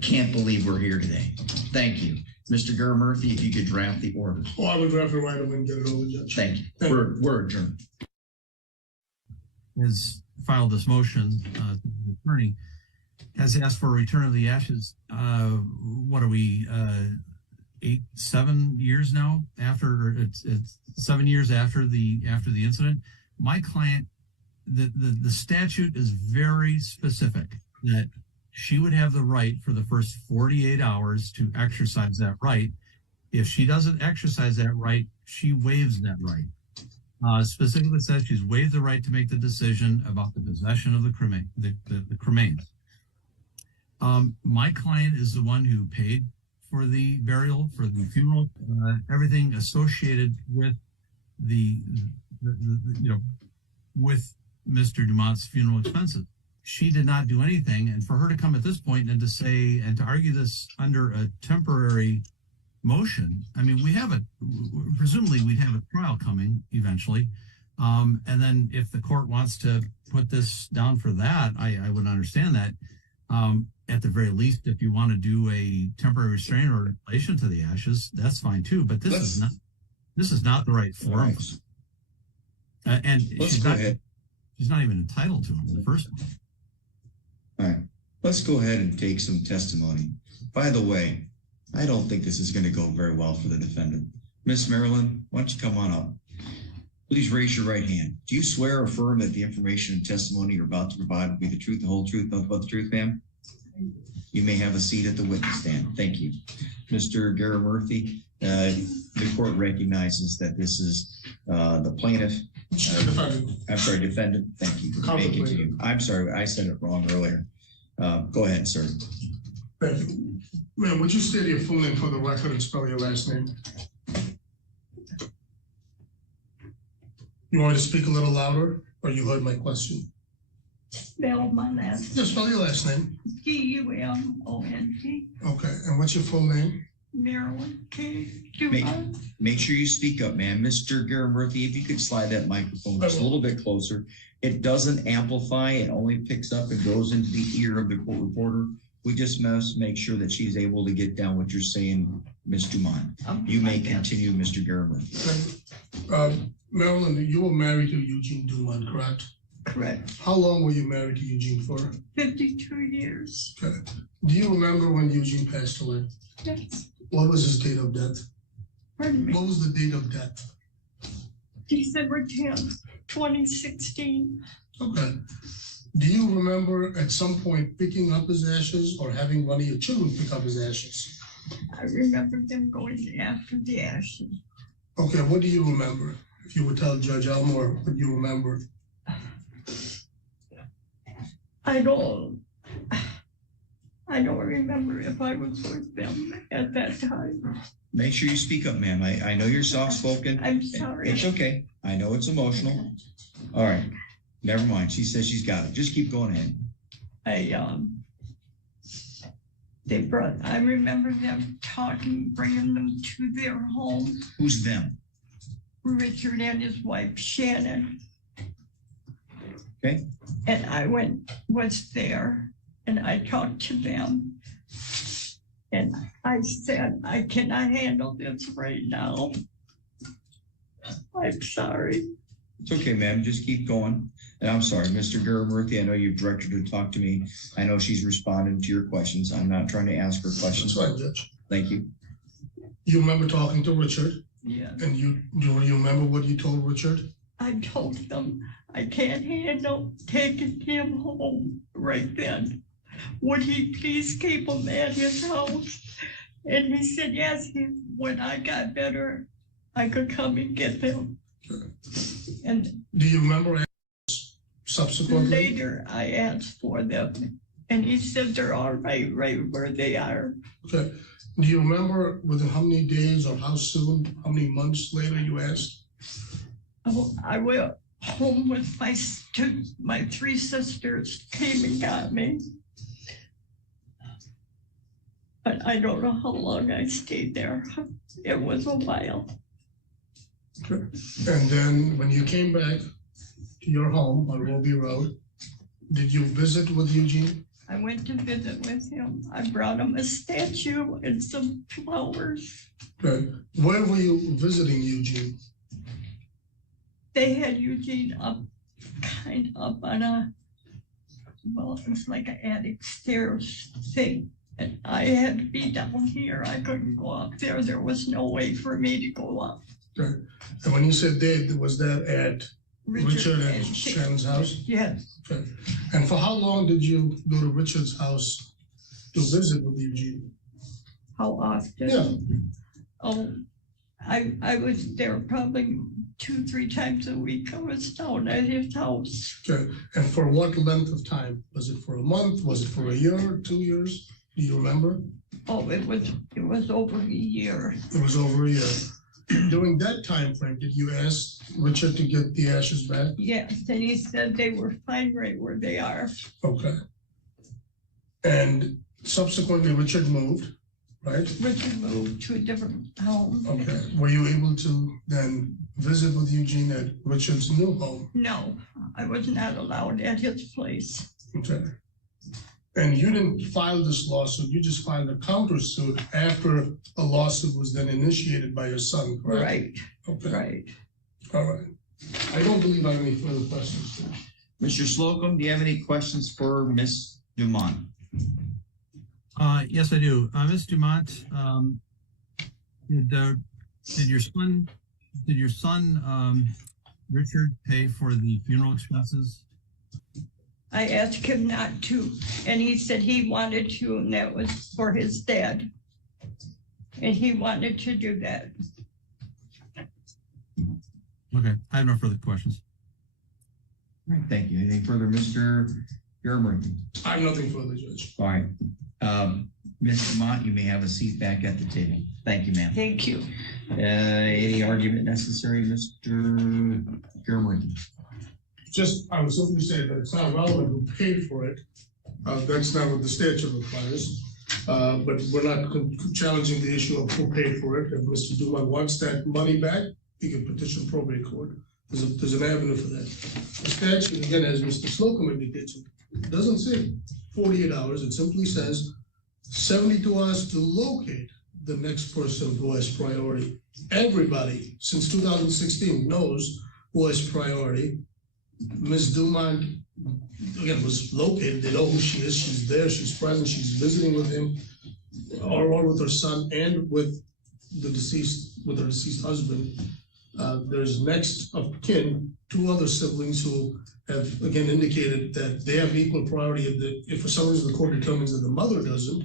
can't believe we're here today. Thank you. Mr. Gurmurthy, if you could draft the orders. Oh, I would draft it right away and get it over, Judge. Thank you. We're adjourned. Has filed this motion, the attorney has asked for a return of the ashes. What are we, 7 years now after it's 7 years after the incident? My client, the statute is very specific that she would have the right for the first 48 hours to exercise that right. If she doesn't exercise that right, she waives that right. Specifically says she's waived the right to make the decision about the possession of the cremains. My client is the one who paid for the burial, for the funeral, everything associated with with Mr. Dumont's funeral expenses. She did not do anything, and for her to come at this point and to say and to argue this under a temporary motion, I mean, presumably we'd have a trial coming eventually, and then if the court wants to put this down for that, I would understand that. At the very least, if you want to do a temporary restraint or in relation to the ashes, that's fine too. But this is not the right forum. Right. And she's not even entitled to them in the first place. All right, let's go ahead and take some testimony. By the way, I don't think this is going to go very well for the defendant. Miss Marilyn, why don't you come on up? Please raise your right hand. Do you swear or affirm that the information and testimony you're about to provide will be the truth, the whole truth, nothing but the truth, ma'am? You may have a seat at the witness stand. Thank you. Mr. Gurmurthy, the court recognizes that this is the plaintiff. Defendant. Thank you. May continue. I'm sorry, I said it wrong earlier. Go ahead, sir. Thank you. Ma'am, would you state your full name for the record and spell your last name? You want me to speak a little louder, or you heard my question? Spell my last name. Just spell your last name. Gumont. Okay, and what's your full name? Marilyn K. Dumont. Make sure you speak up, man. Mr. Gurmurthy, if you could slide that microphone just a little bit closer. It doesn't amplify, it only picks up and goes into the ear of the court reporter. We just must make sure that she's able to get down what you're saying, Ms. Dumont. You may continue, Mr. Gurmurthy. Marilyn, you were married to Eugene Dumont, correct? Correct. How long were you married to Eugene for? 52 years. Okay. Do you remember when Eugene passed away? Yes. What was his date of death? Pardon me? What was the date of death? December 10th, 2016. Okay. Do you remember at some point picking up his ashes or having one of your children pick up his ashes? I remember them going after the ashes. Okay, what do you remember? If you would tell Judge Elmore what you remember. I don't remember if I was with them at that time. Make sure you speak up, ma'am. I know you're soft-spoken. I'm sorry. It's okay. I know it's emotional. All right. Never mind. She says she's got it. Just keep going ahead. I remember them talking, bringing them to their home. Who's them? Richard and his wife, Shannon. Okay. And I was there and I talked to them. And I said, I cannot handle this right now. I'm sorry. It's okay, ma'am. Just keep going. And I'm sorry, Mr. Gurmurthy, I know you've directed her to talk to me. I know she's responded to your questions. I'm not trying to ask her questions. That's fine, Judge. Thank you. You remember talking to Richard? Yeah. And do you remember what you told Richard? I told them I can't handle taking him home right then. Would he please keep him at his house? And he said, yes, when I got better, I could come and get them. And do you remember subsequently? Later, I asked for them, and he said they're all right where they are. Okay. Do you remember within how many days or how soon, how many months later you asked? Oh, I went home with my three sisters came and got me. But I don't know how long I stayed there. It was a while. Okay. And then when you came back to your home on Roby Road, did you visit with Eugene? I went to visit with him. I brought him a statue and some flowers. Right. Where were you visiting Eugene? They had Eugene up, kind of up on a, well, it's like an attic stairs thing. And I had to be down here. I couldn't go up there. There was no way for me to go up. Right. And when you said they, was that at Richard and Shannon's house? Yes. Okay. And for how long did you go to Richard's house to visit with Eugene? How often? Yeah. Oh, I was there probably 2-3 times a week. I was down at his house. Okay. And for what length of time? Was it for a month? Was it for a year, 2 years? Do you remember? Oh, it was over a year. It was over a year. During that time frame, did you ask Richard to get the ashes back? Yes, and he said they were fine right where they are. Okay. And subsequently, Richard moved, right? Richard moved to a different home. Okay. Were you able to then visit with Eugene at Richard's new home? No, I was not allowed at his place. Okay. And you didn't file this lawsuit, you just filed a countersuit after a lawsuit was then initiated by your son, correct? Right, Okay, right. all right. I don't believe I have any further questions. Mr. Slocum, do you have any questions for Ms. Dumont? Yes, I do. Ms. Dumont, did your son, Richard, pay for the funeral expenses? I asked him not to, and he said he wanted to, and that was for his dad. And he wanted to do that. Okay, I have no further questions. All right, thank you. Anything further, Mr. Germer? I have nothing further, Judge. All right. Ms. Dumont, you may have a seat back at the table. Thank you, ma'am. Thank you. Any argument necessary, Mr. Germer? Just, I would simply say that it's not relevant who paid for it. That's not what the statute requires. But we're not challenging the issue of who paid for it. If Mr. Dumont wants that money back, he can petition probate court. There's an avenue for that. The statute, again, as Mr. Slocum indicates, it doesn't say 48 hours. It simply says 72 hours to locate the next person who has priority. Everybody since 2016 knows who has priority. Ms. Dumont, again, was located. They know who she is. She's there. She's present. She's visiting with him, or with her son, and with her deceased husband. There's next of kin, 2 other siblings who have again indicated that they have equal priority. If for some reason the court determines that the mother doesn't,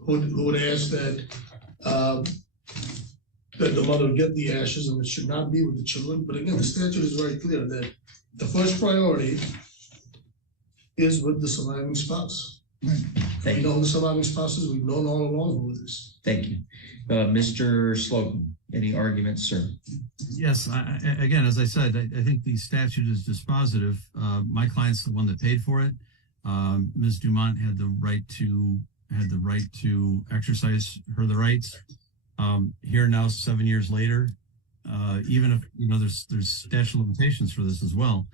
who would ask that the mother get the ashes, and it should not be with the children. But again, the statute is very clear that the first priority is with the surviving spouse. Thank We you. know the surviving spouses, we've known all along who it is. Thank you. Mr. Slocum, any arguments, sir? Yes, again, as I said, I think the statute is dispositive. My client's the one that paid for it. Ms. Dumont had the right to exercise the rights. Here now, 7 years later, even if there's statute of limitations for this as well.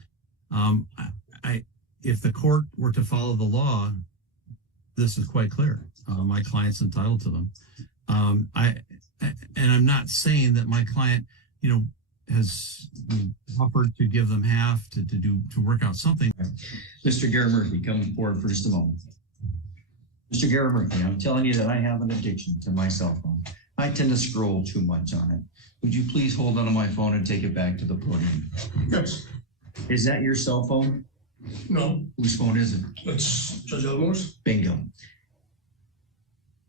If the court were to follow the law, this is quite clear. My client's entitled to them. And I'm not saying that my client, has offered to give them half to work out something. Mr. Gary Murphy, coming forward for just a moment. Mr. Gary Murphy, I'm telling you that I have an addiction to my cell phone. I tend to scroll too much on it. Would you please hold on to my phone and take it back to the podium? Yes. Is that your cell phone? No, Whose phone is it? it's Judge Elmore's. Bingo.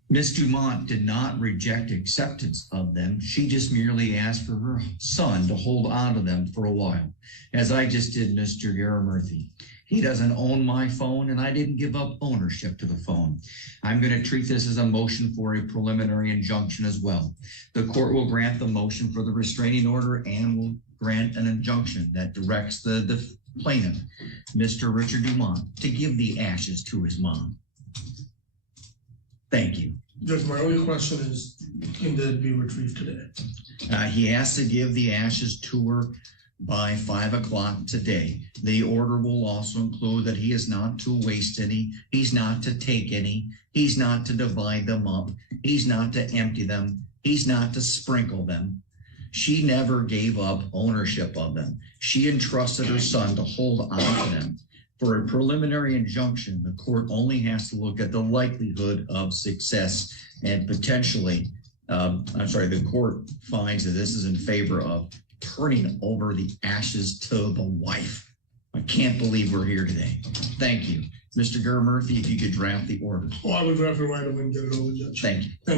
Ms. Dumont did not reject acceptance of them. She just merely asked for her son to hold on to them for a while, as I just did Mr. Gary Murphy. He doesn't own my phone, and I didn't give up ownership to the phone. I'm going to treat this as a motion for a preliminary injunction as well. The court will grant the motion for the restraining order and will grant an injunction that directs the plaintiff, Mr. Richard Dumont, to give the ashes to his mom. Thank you. Judge, my only question is, can that be retrieved today? He has to give the ashes to her by 5 o'clock today. The order will also include that he is not to waste any, he's not to take any, he's not to divide them up, he's not to empty them, he's not to sprinkle them. She never gave up ownership of them. She entrusted her son to hold on to them. For a preliminary injunction, the court only has to look at the likelihood of success and potentially, the court finds that this is in favor of turning over the ashes to the wife. I can't believe we're here today. Thank you. Mr. Gurmurthy, if you could draft the order. Oh, I would draft it right away and get it over, Judge. Thank you.